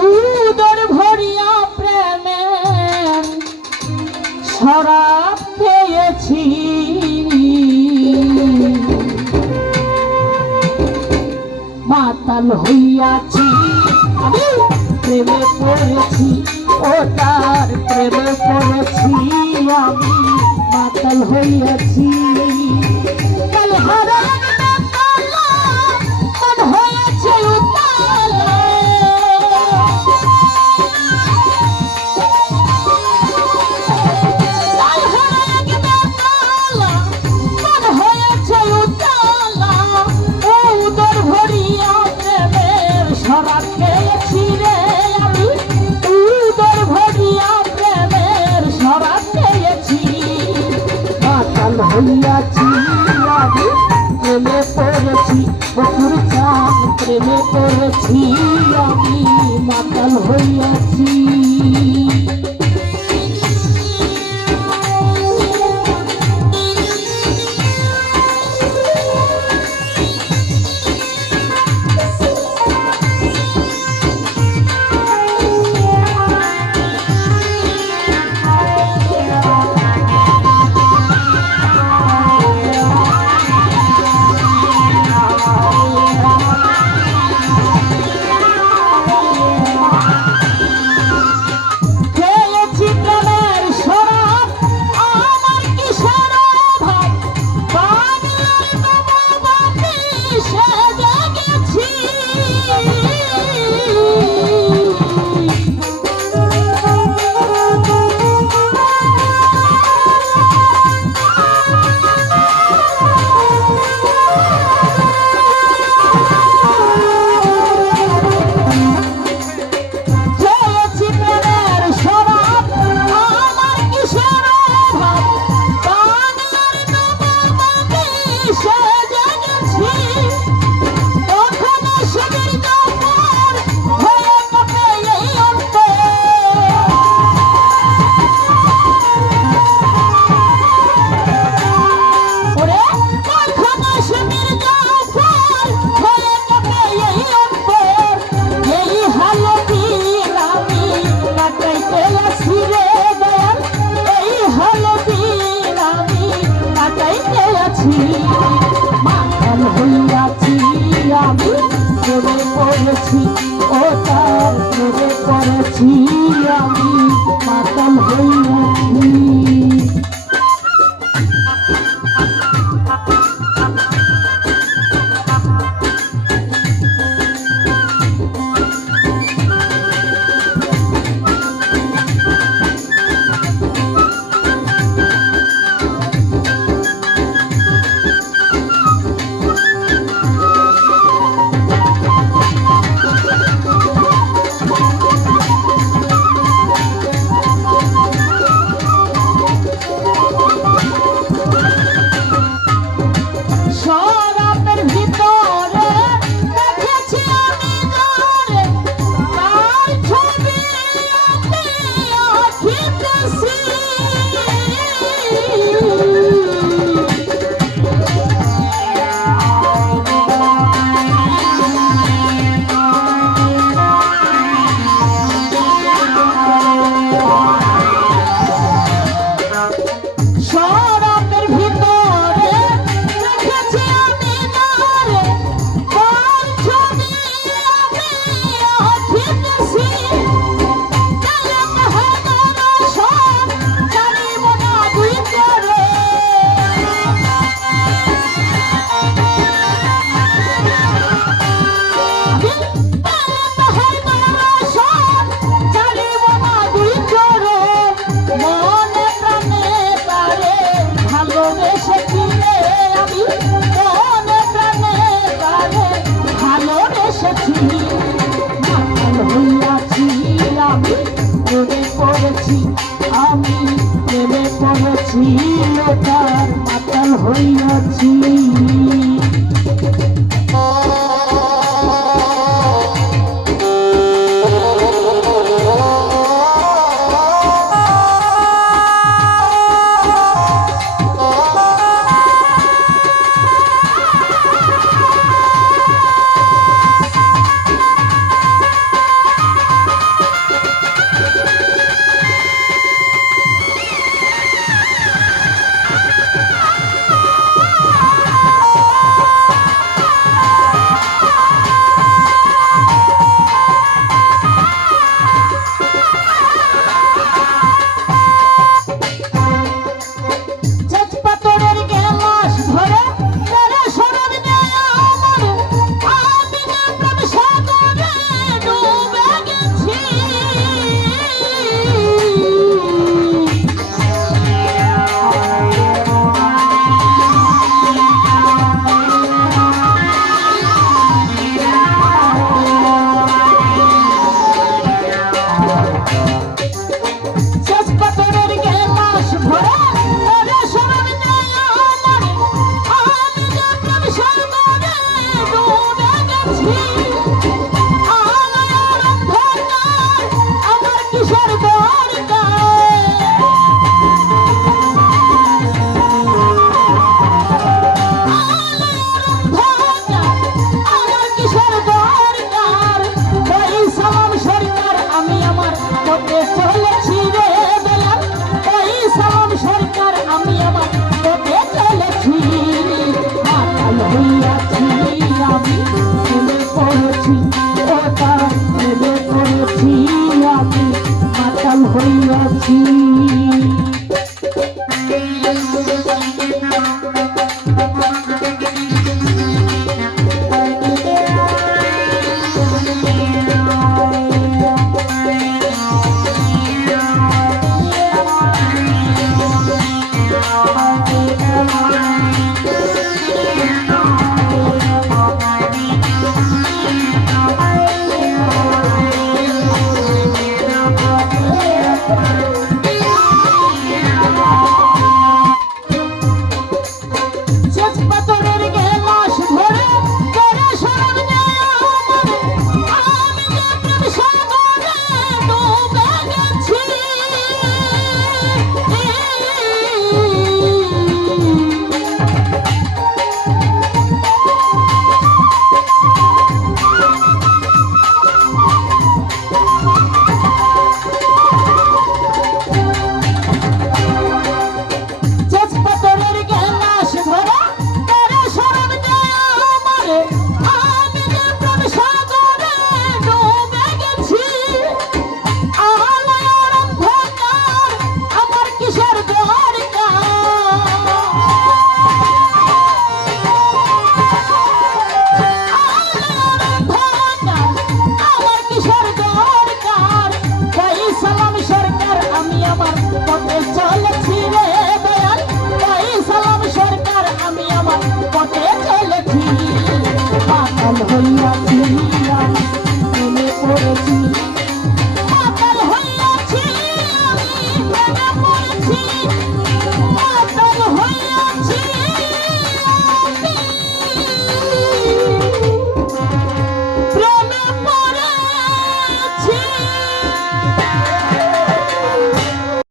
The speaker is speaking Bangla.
উদর ভরিয়া প্রেমে শরাব পেয়েছি মাতাল হইয়াছি, আমি প্রেমে পড়েছি, ও তার প্রেমে পড়েছি, আমি মাতাল হইয়াছি। কাল হারা হইয়াছি আমি প্রেমে পড়েছি বকুর চাঁদ প্রেমে পড়েছি আমি মাতাল হইয়াছি। প্রেমে পড়েছি লোকার মাতাল হইয়াছি। হলো শেষ